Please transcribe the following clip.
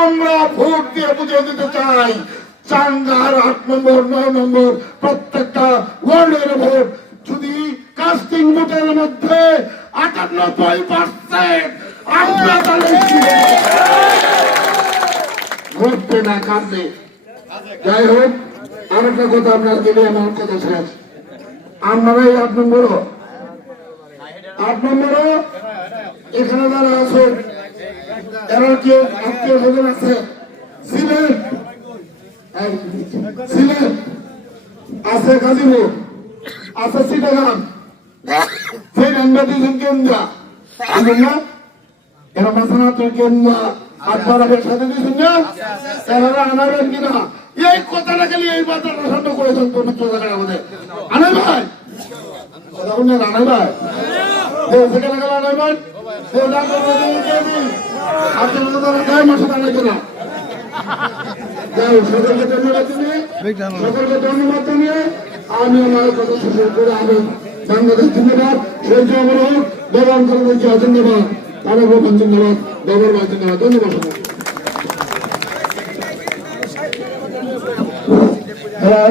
আমরা ভোট দিয়ে বুঝে দিতে চাই। চাঙ্গার আট নম্বর, নয় নম্বর, প্রত্যেকটা ওয়ার্ডের ভোট। যদি কাস্টিং ভোটের মধ্যে আটানব্বই পার্সেন্ট ঘটবে না কাঁদবে যাই হোক আরেকটা কথা আপনার দিলে আমার কথা শেষ। আপনারা এই আট নম্বর আট নম্বর এখানে যারা আছেন এরা কেউ আত্মীয় স্বজন আছে? ছিলেন? ছিলেন? আছে গাজীপুর, আছে চিটাগাং। সেই রান্না দিয়েছেন কেন্দ্রা। আছেন না? এরা মাসানা তুই কেন্দ্রা আপনারা সাথে দিয়েছেন না? এরা এই কথাটা খালি এই বাজারটা শান্ত করেছেন পবিত্র আমাদের। আনাই ভাই? সকলকে ধন্যবাদ জানিয়ে সকলকে ধন্যবাদ জানিয়ে আমি আমার কথা শেষ করে আমি বাংলাদেশ ধন্যবাদ সূর্য অমর ব্যবহার করে ধন্যবাদ তারপর ধন্যবাদ ব্যবহার ভাই ধন্যবাদ ধন্যবাদ। হ্যালো